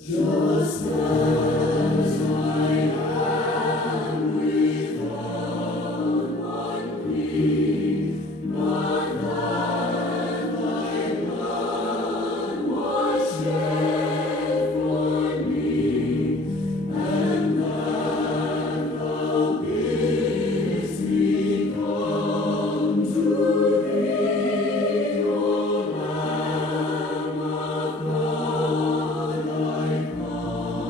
Just as I am without one plea, but that thy blood was shed for me, and that thou bidst me come to thee, O Lamb of God, I come,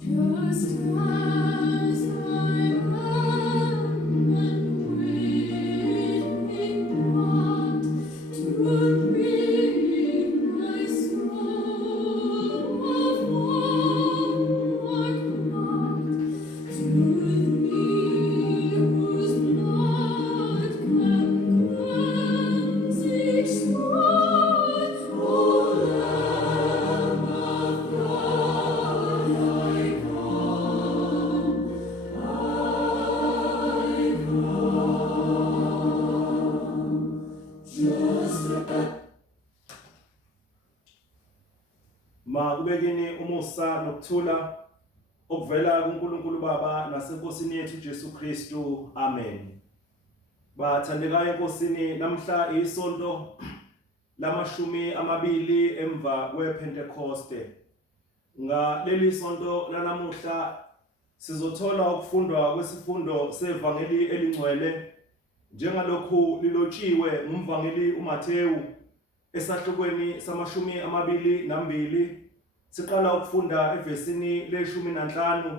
just as I am, and waiting not to bring my soul of one like to thee, whose blood can cleanse each spot, O Lamb of God, I come, just as Makubekeni umusa nokuthula okuvela kuNkulunkulu Baba naseNkosini yethu Jesu Kristu. Amen. Bathandekayo enkosini, namhla isonto lamashumi amabili emva kwePentecoste. Ngaleli sonto lanamuhla sizothola ukufundwa kwesifundo sevangeli elingcwele njengalokhu lilotshiwe ngumvangeli uMathewu esahlukweni samashumi amabili nambili. Siqala ukufunda evesini le-15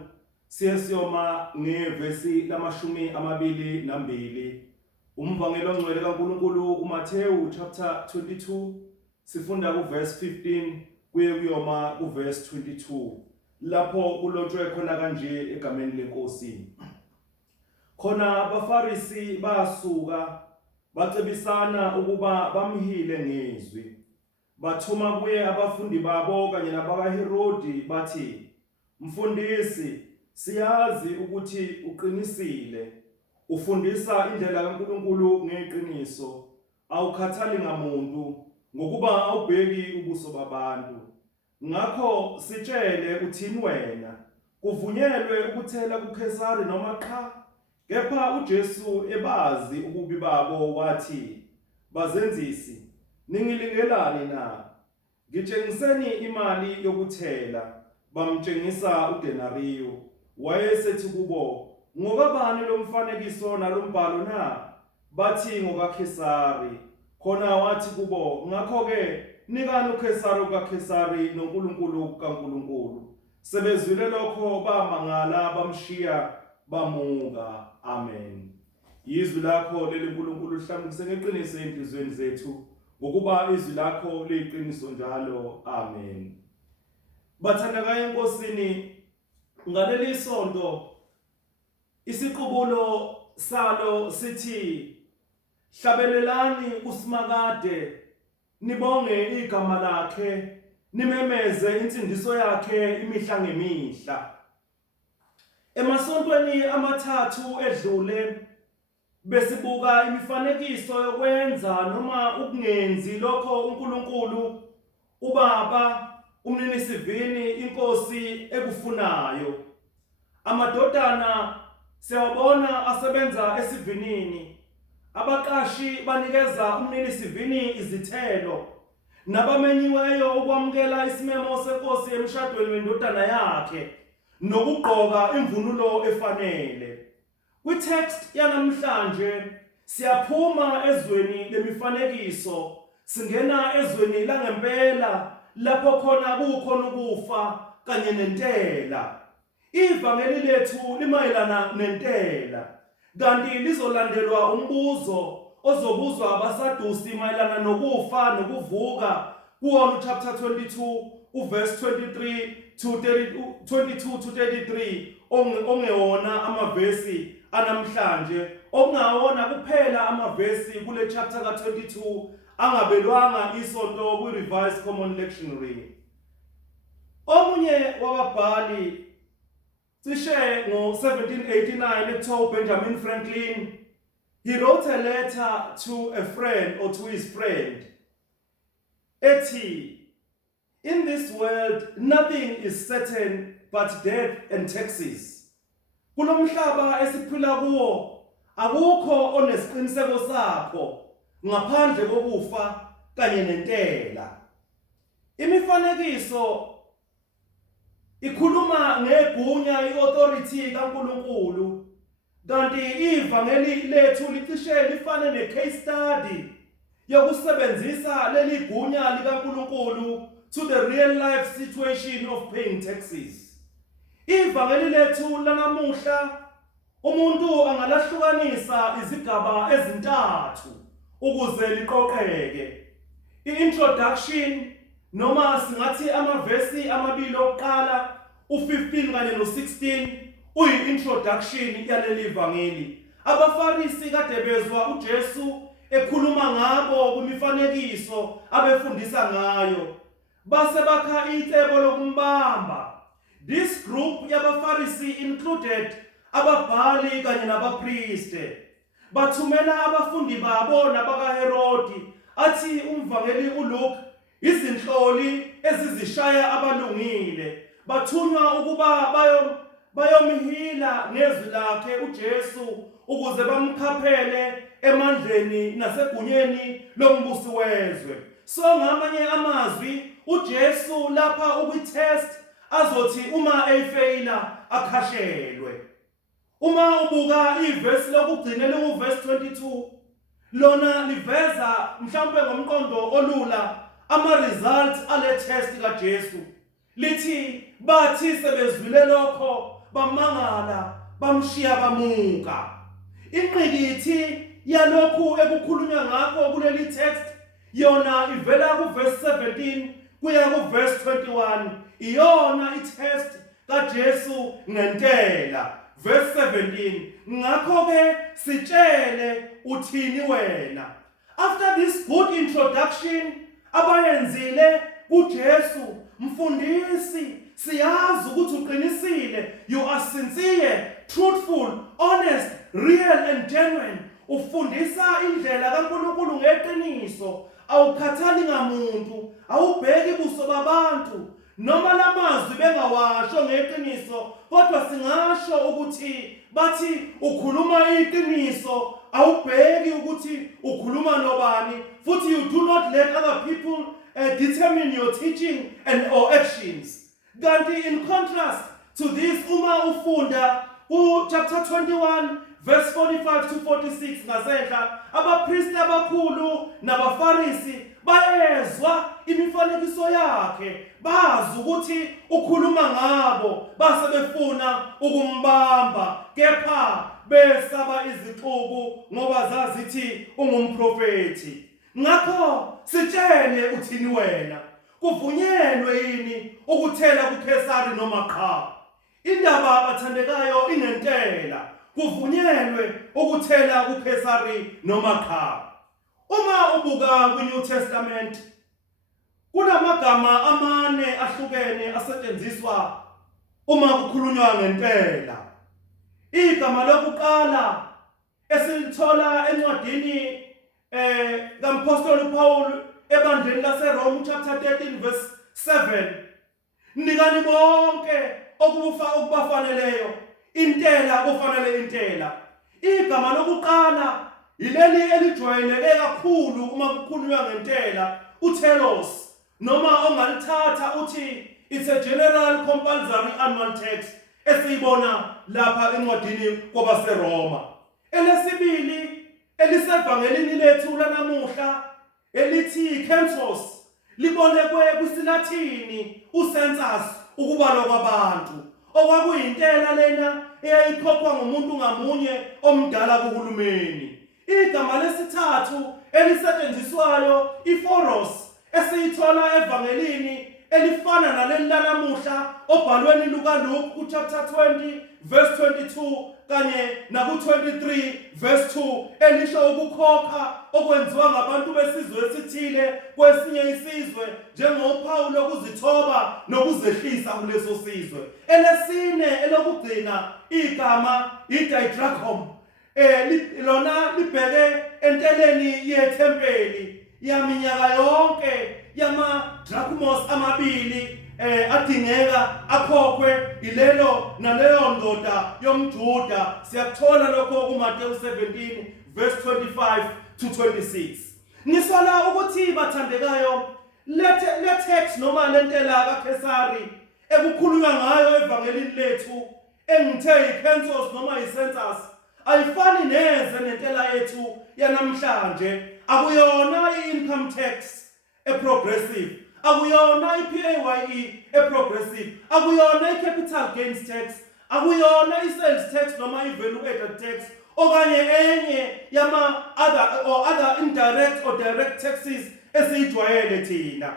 siye siyoma ngevesi lamashumi amabili nambili. Umvangeli ongcwele kaNkulunkulu uMathewu chapter 22 sifunda kuverse 15 kuye kuyoma kuverse 22 lapho kulotshwe khona kanje egameni leNkosi. Khona abaFarisi basuka bacebisana ukuba bamhile ngezwi. Bathuma kuye abafundi babo kanye nabakaHerodi bathi, "Mfundisi, siyazi ukuthi uqinisile, ufundisa indlela kaNkulunkulu ngeqiniso, awukhathali ngamuntu, ngokuba awubheki ubuso babantu. Ngakho sitshele uthini wena, kuvunyelwe ukuthela kuKesari noma cha?" Kepha uJesu ebazi ububi babo wathi, "Bazenzisi, ningilingelani na? Ngitshengiseni imali yokuthela." Bamtshengisa udenariyo. Wayesethi kubo, "Ngokabani lo mfanekiso nalombhalo na?" Bathi, "NgokaKesari." Khona wathi kubo, "Ngakho-ke nikani uKesari kaKesari noNkulunkulu kaNkulunkulu." Sebezwile lokho bamangala bamshiya bamuka. Amen. Izwi lakho leli Nkulunkulu lihlambulise ngeqiniso enhlizweni zethu, ngokuba izwi lakho liyiqiniso njalo. Amen. Bathandekayo enkosini, ngaleli sonto isiqubulo salo sithi, hlabelelani uSimakade, nibonge igama lakhe, nimemeze insindiso yakhe imihla ngemihla. Emasontweni amathathu edlule besibuka imifanekiso yokwenza noma ukungenzi lokho uNkulunkulu uBaba umninisivini inkosi ekufunayo. Amadodana siyabona asebenza esivinini, abaqashi banikeza umninisivini izithelo, nabamenyiweyo ukwamukela isimemo senkosi emshadweni wendodana yakhe nokugqoka imvunulo efanele. Kwi-text yanamhlanje siyaphuma ezweni lemifanekiso singena ezweni langempela lapho khona kukhona ukufa kanye nentela. Ivangeli lethu limayelana nentela, kanti lizolandelwa umbuzo ozobuzwa abaSadusi mayelana nokufa nokuvuka kuWolf chapter 22 uverse 22 to 33 ongewona amavesi anamhlanje, okungawona kuphela amavesi kule chapter ka-22 angabelwanga isonto kwi-Revised Common Lectionary. Omunye wababhali cishe ngo-1789 ekuthiwa uBenjamin Franklin He wrote a letter to a friend or to his friend. Ethi, in this world, nothing is certain but death and taxes. Kulomhlaba esiphila kuwo, akukho onesiqiniseko sakho ngaphandle kokufa kanye nentela. Imifanekiso ikhuluma ngegunya iauthority kaNkulunkulu, kanti ivangeli lethu licishe lifane necase study yokusebenzisa leli gunya likaNkulunkulu to the real life situation of paying taxes. Ivangeli lethu lanamuhla umuntu angalahlukanisa izigaba ezintathu ukuze liqoqeke. I-introduction noma singathi amavesi amabili okuqala u15 kanye no16 uyi-introduction yaleli vangeli. Abafarisi kade bezwa uJesu ekhuluma ngabo kwimifanekiso abefundisa ngayo, base bakha icebo lokumbamba. This group yabafarisi included ababhali kanye nabapriste. Bathumela abafundi babo nabakaHerodi athi umvangeli uLuke izinhloli ezizishaya abalungile. Bathunywa ukuba bayomhila ngezwi lakhe uJesu ukuze bamkhaphele emandleni nasegunyeni lombusi wezwe. So ngamanye amazwi uJesu lapha ukwitest azothi uma efeyila akhashelwe. Uma ubuka ivesi lokugcina linguverse 22, lona liveza mhlawumbe ngomqondo olula ama-results ale test kaJesu. Lithi bathi sebezwile lokho bamangala bamshiya bamuka. Inqikithi yalokhu ekukhulunywa ngakho kuleli text yona ivela kuverse 17 kuya kuverse 21. Iyona itest kaJesu ngentela. Verse 17. Ngakho ke sitshele uthini wena. After this good introduction abayenzile kuJesu, mfundisi, siyazi ukuthi uqinisile, you are sincere, truthful, honest, real and genuine. Ufundisa indlela kaNkulunkulu ngeqiniso, awukhathali ngamuntu, awubheki buso babantu. Noma lamazwi bengawasho ngeqiniso, kodwa singasho ukuthi bathi ukhuluma iqiniso, awubheki ukuthi ukhuluma nobani, futhi you do not let other people determine your teaching and or actions. Kanti in contrast to this, uma ufunda chapter 21 verse 45 to 46 ngasenhla, abapristi abakhulu nabafarisi bayezwa imifanekiso yakhe, bazi ukuthi ukhuluma ngabo, base befuna ukumbamba, kepha besaba izixuku ngoba zazithi ungumprofeti. Ngakho sitshele uthini wena, kuvunyelwe yini ukuthela kuKesari noma cha? Indaba abathandekayo inentela, kuvunyelwe ukuthela kuKesari noma cha? Uma ubuka kwiNew Testament kunamagama amane ahlukene asetshenziswa uma kukhulunywa ngempela. Igama lokuqala esilithola encwadini kaMpostoli uPaul ebandleni laseRome chapter 13 verse 7. Nikani bonke okubafaneleyo, intela kufanele intela. Igama lokuqala ileli elijwayeleke kakhulu uma kukhulunywa ngentela, utelos, noma ongalithatha uthi it's a general compulsory annual tax esiyibona lapha encwadini kwabaseRoma. Elesibili elisevangelini lethu lanamuhla elithi census, libolekwe kwisilathini ucensus, ukubalwa kwabantu, okwakuyintela lena eyayikhokhwa ngumuntu ngamunye omdala kuhulumeni. Igama lesithathu elisetshenziswayo iforos, esiyithola evangelini elifana naleli lanamuhla obhalweni lukaLuke chapter 20 verse 22 kanye naku23 verse 2, elisho ukukhokha okwenziwa ngabantu besizwe esithile kwesinye isizwe njengophawu lokuzithoba nokuzehlisa kuleso sizwe. Elesine elokugcina igama ididrachom, lona libheke enteleni yethempeli yaminyaka yonke yama drachmos amabili adingeka akhokhwe ilelo naleyo ndoda yomJuda. Siyakuthola lokho kuMateyu 17 verse 25 to 26. Nisola ukuthi bathandekayo le text noma lentela kaKesari ekukhulunywa ngayo evangelini lethu engithe ipensos noma icensus ayifani neze nentela yethu yanamhlanje. Akuyona i-income tax progressive, akuyona i-PAYE progressive, akuyona i-capital gains tax, akuyona i-sales tax noma i-value added tax okanye enye yama other indirect or direct taxes esiyijwayele thina.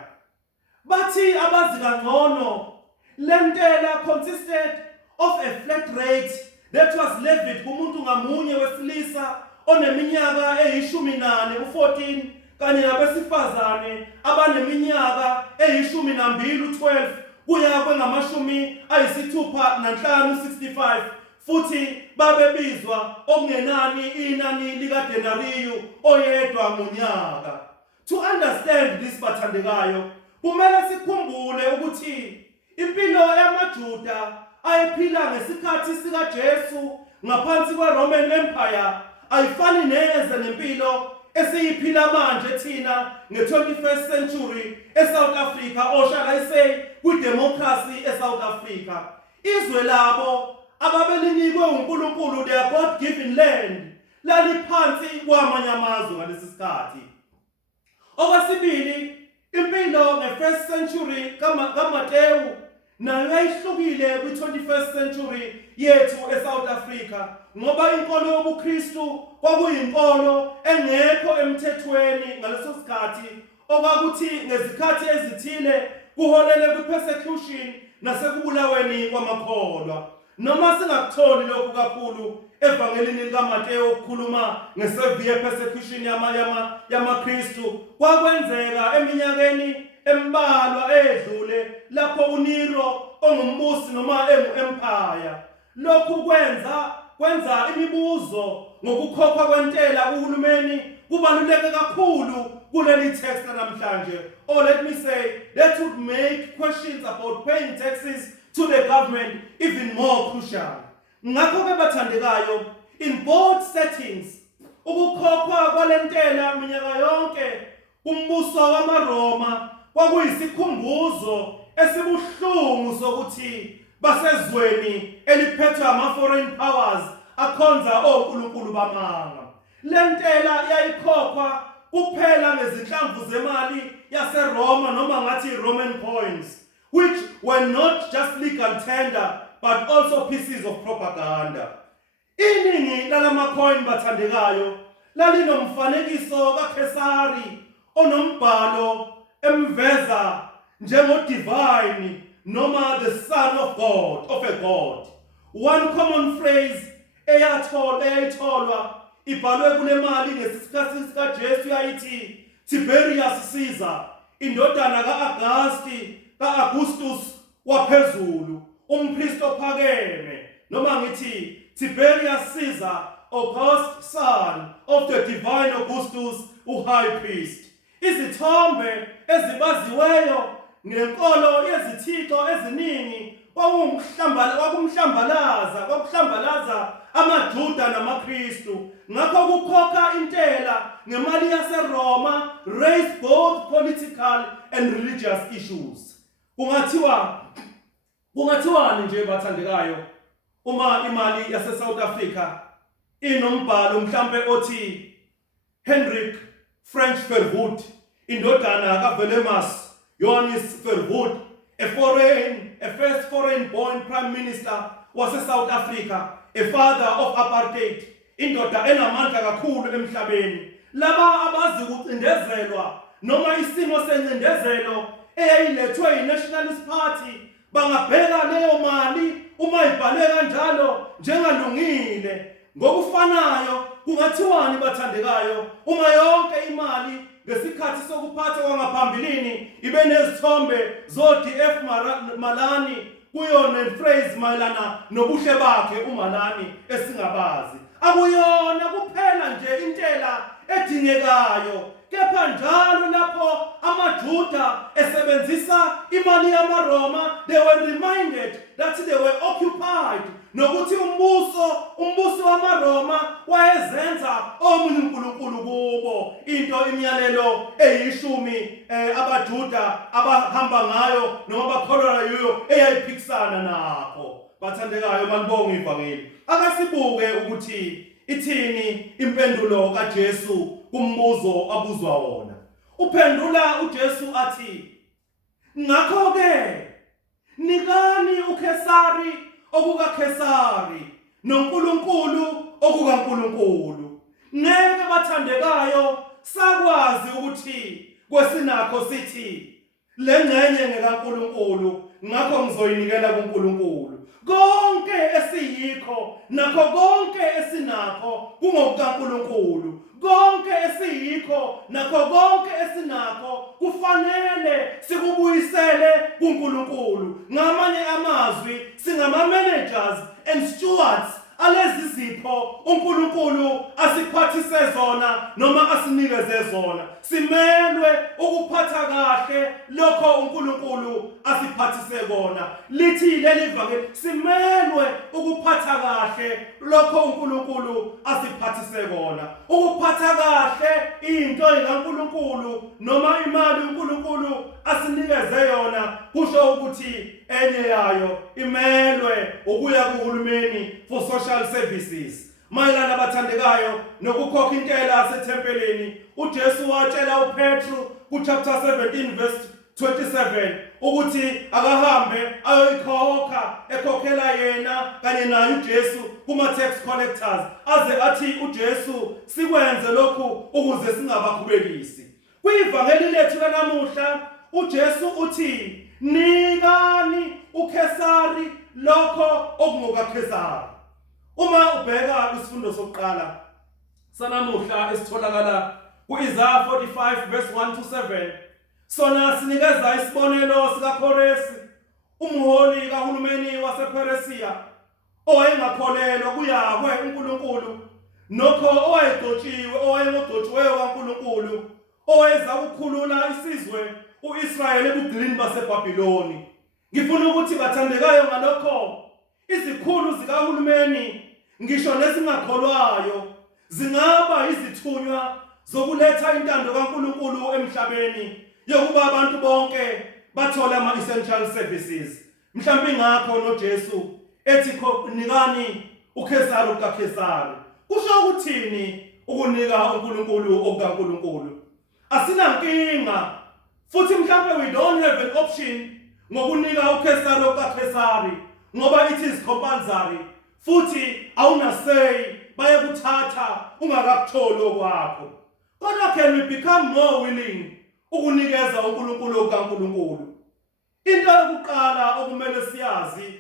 Bathi abazi kangcono lentela consisted of a flat rate that was levied kumuntu ngamunye wesilisa oneminyaka eyishumi-nane u-14 kanye nabesifazane abaneminyaka eyishumi-nambili u-12 kuya kwengamashumi-ayisithupha-nanhlanu 65 futhi babebizwa okungenani inani likadenariyu oyedwa ngonyaka. To understand this bathandekayo kumele sikhumbule ukuthi impilo yamaJuda ayephila ngesikhathi sikaJesu ngaphansi kweRoman Empire ayifani neze nempilo esiyiphila manje thina nge-21st century eSouth Africa, or shall I say kwi-democracy eSouth Africa. Izwe labo ababelinikwe uNkulunkulu, their God-given land, laliphansi kwamanye amazwe ngalesi sikhathi. Okwesibili, impilo nge-1st century kaMateyu nayo yayihlukile kwi-21st century yethu eSouth Africa ngoba inkolo yobuKristu kwakuyinkolo engekho emthethweni ngaleso sikhathi, okwakuthi ngezikhathi ezithile kuholele kwi-persecution nasekubulaweni kwamakholwa. Noma singakutholi lokhu kakhulu evangelini likaMateyu ukukhuluma nge-severe persecution yamaKristu, kwakwenzeka eminyakeni embalwa edlule lapho uNero ongumbusi noma engu-empire. Lokhu kwenza imibuzo ngokukhokhwa kwentela kuhulumeni kubaluleke kakhulu kuleli text namhlanje. Or let me say, that would make questions about paying taxes to the government even more crucial. Ngakho-ke bathandekayo, in both settings, ukukhokhwa kwalentela minyaka yonke kumbuso wamaRoma kwakuyisikhumbuzo esibuhlungu sokuthi basezweni eliphethwe ama-foreign powers akhonza onkulunkulu bamanga. Lentela yayikhokhwa kuphela ngezinhlamvu zemali yaseRoma noma ngathi Roman coins, which were not just legal tender but also pieces of propaganda. Iningi lalama-coin bathandekayo lalinomfanekiso kaKesari onombhalo emveza njengo-divine noma the son of God, of a god. One common phrase eyayitholwa ibhalwe kule mali ngesikhathi sikaJesu yayithi Tiberius Caesar, indodana ka-Augustus waphezulu, umpristi ophakeme, noma ngithi Tiberius Caesar, August, son of the divine Augustus, high priest. Izithombe ezibaziweyo ngenkolo yezithixo eziningi kwakuhlambalaza amaJuda namaKristu. Ngakho kukhokha intela ngemali yaseRoma raised both political and religious issues. Kungathiwani nje bathandekayo uma imali yase-South Africa inombhalo mhlambe othi Hendrik French Verwoerd, indodana kaVelemus Johannes Verwoerd, a first foreign-born prime minister wase-South Africa, a father of apartheid, indoda enamandla kakhulu emhlabeni. Laba abazi ukucindezelwa noma isimo sencindezelo eyayilethwe yi-Nationalist Party bangabheka leyo mali uma ibhalwe kanjalo njengalungile. Ngokufanayo kungathiwani bathandekayo uma yonke imali ngesikhathi sokuphatha kwangaphambilini ibe nezithombe zo-DF Malani kuyo nephrase mayelana nobuhle bakhe uMalani esingabazi. akuyona kuphela nje intela edingekayo, kepha njalo lapho amaJuda esebenzisa imali yamaRoma, they were reminded that they were occupied, nokuthi umbuso wamaRoma wayezenza omunye uNkulunkulu kubo. Into imiyalelo eyishumi abaJuda abahamba ngayo noma bakholwa yiyo eyayiphikisana nakho. Bathandekayo manibonga ivangeli, akasibuke ukuthi ithini impendulo kaJesu kumbuzo abuzwa wona. Uphendula uJesu athi, ngakho-ke nikani uKesari okukaKesari noNkulunkulu okukaNkulunkulu. Ngeke bathandekayo sakwazi ukuthi kwesinakho sithi le ngcenye ngekaNkulunkulu, ngakho ngizoyinikela kuNkulunkulu. Konke esiyikho nakho konke esinakho kungokukaNkulunkulu. Konke esiyikho nakho konke esinakho kufanele sikubuyisele kuNkulunkulu. Ngamanye amazwi, singama-managers and stewards alezi zipho uNkulunkulu asiphathise zona noma asinikeze zona. Simelwe ukuphatha kahle lokho uNkulunkulu asiphathise kona. Lithi leli vangeli, simelwe ukuphatha kahle lokho uNkulunkulu asiphathise kona. Ukuphatha kahle into kaNkulunkulu noma imali uNkulunkulu asinikeze yona kusho ukuthi enye yayo imelwe ukuya kuhulumeni for social services. Mayelana bathandekayo nokukhokha intela yasethempelini, uJesu watshela uPetru kuchapter 17 verse 27 ukuthi akahambe ayoyikhokha, ekhokhela yena kanye naye uJesu kuma-tax collectors, aze athi uJesu sikwenze lokhu ukuze singabakhubekisi. Kwivangeli lethu lanamuhla uJesu uthi nikani uKesari lokho okungokaKesari. Uma ubheka isifundo sokuqala sanamuhla esitholakala ku-Isaiah 45 verse 1 to 7, sona sinikeza isibonelo sikaKoresi, umholi kahulumeni wasePeresiya owayengakholelwa kuYahwe uNkulunkulu, nokho owayengodlotshiweyo kaNkulunkulu, oweza ukukhulula isizwe uIsrayeli ebugqilini baseBhabhiloni. Ngifuna ukuthi bathandekayo ngalokho izikhulu zikahulumeni ngisho nezingakholwayo zingaba izithunywa zokuletha intando kaNkulunkulu emhlabeni yokuba abantu bonke bathola ama-essential services. Mhlawumbe ngakho noJesu ethi nikani uKesari okaKesari. Kusho ukuthini ukunika uNkulunkulu okukaNkulunkulu? Asinankinga, futhi mhlawumbe we don't have an option ngokunika uKesari okaKesari ngoba it is compulsory, futhi awunasay bayakuthatha ungakakutholi okwakho. Kodwa can we become more willing ukunikeza uNkulunkulu okaNkulunkulu? Into yokuqala okumele siyazi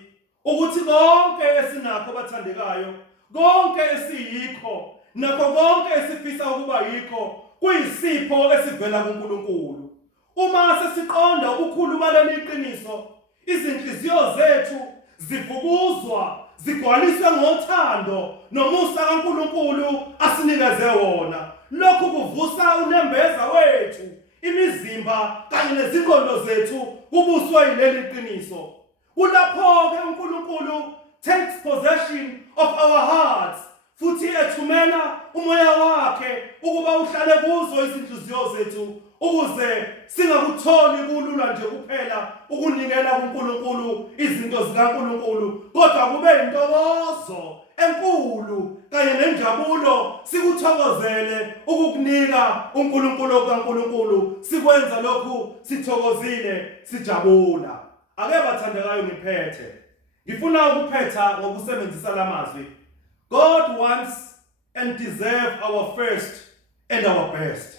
ukuthi konke esinakho bathandekayo, konke esiyikho nakho konke esifisa ukuba yikho kuyisipho esivela kuNkulunkulu. Uma sesiqonda ubukhulu baleli qiniso, izinhliziyo zethu zivukuzwa, zigcwaliswe ngothando nomusa kaNkulunkulu asinikeze wona. Lokhu kuvusa unembeza wethu, imizimba kanye nezingqondo zethu kubuswe yileli qiniso. Kulapho-ke uNkulunkulu takes possession of our hearts, futhi ethumela umoya wakhe ukuba uhlale kuzo izinhliziyo zethu, ukuze singakutholi kulula nje kuphela ukunikela kuNkulunkulu izinto zikaNkulunkulu, kodwa kube intokozo enkulu kanye nenjabulo sikuthokozele ukukunika uNkulunkulu okaNkulunkulu, sikwenza lokhu sithokozile, sijabula. Ake bathandekayo ngiphethe, ngifuna ukuphetha ngokusebenzisa lamazwi. God wants and deserves our first and our best.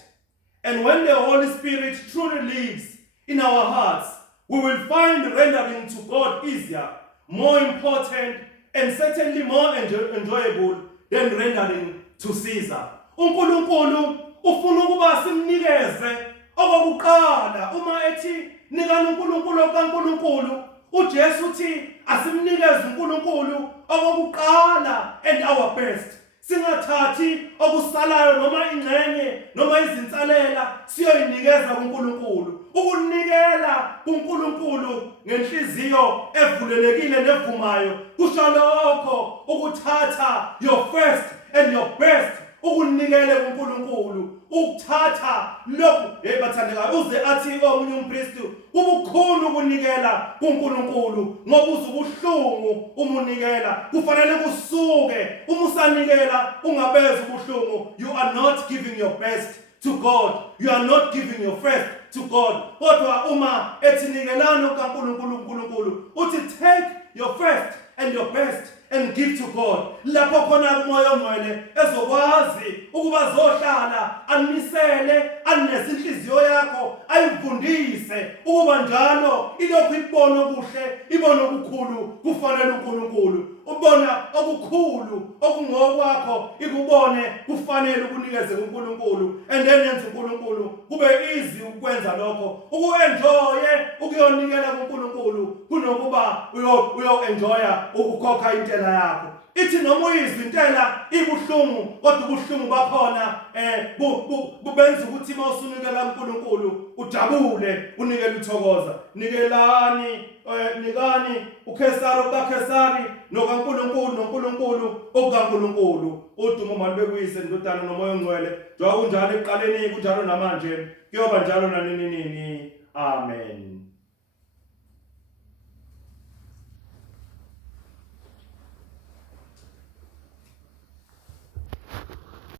And when the Holy Spirit truly lives in our hearts, we will find rendering to God easier, more important, and certainly more enjoyable than rendering to Caesar. uNkulunkulu ufuna ukuba simnikeze okokuqala. Uma ethi nikani uNkulunkulu okaNkulunkulu, uJesu uthi asimnikeze uNkulunkulu okokuqala and our best. singathathi okusalayo noma ingxenye noma izinsalela siyoyinikeza kuNkulunkulu. Ukunikela kuNkulunkulu ngenhliziyo evulelekile nevumayo kusho lokho ukuthatha your first and your best ukunikele kuNkulunkulu, ukuthatha lokhu bathandekayo uze athi omunye umpristu ubukhulu ukunikela kuNkulunkulu ngoba uzubuhlungu umunikela kufanele kusuke umusanikela ungabeza ubuhlungu. You are not giving your best to God, you are not giving your first to God. Kodwa uma ethinikelana kaNkulunkulu uthi take your first and your best and give to God. Lapho khona umoya ongcwele ezokwazi ukuba zohlala anisele anezinhliziyo yakho ayivundise ukuba njalo ilokhu ibona okuhle ibona okukhulu kufanele uNkulunkulu. Ubona okukhulu okungokwakho ikubone kufanele ukunikeze kuNkulunkulu, and then yenze uNkulunkulu kube easy ukwenza lokho, ukuenjoye ukuyonikela kuNkulunkulu kunokuba uyo-enjoya ukukhokha intela yakho. Ithi noma uyizwa intela ibuhlungu kodwa ubuhlungu bakhona bubenza ukuthi mawusunikela kuNkulunkulu ujabule unikele uthokoza. Nikelani nikani uKhesari okaKhesari noNkulunkulu okaNkulunkulu. Udumo malibekuyise indodana nomoya ongcwele njengoba kunjalo ekuqaleni kunjalo namanje kuyoba njalo nanini. Amen.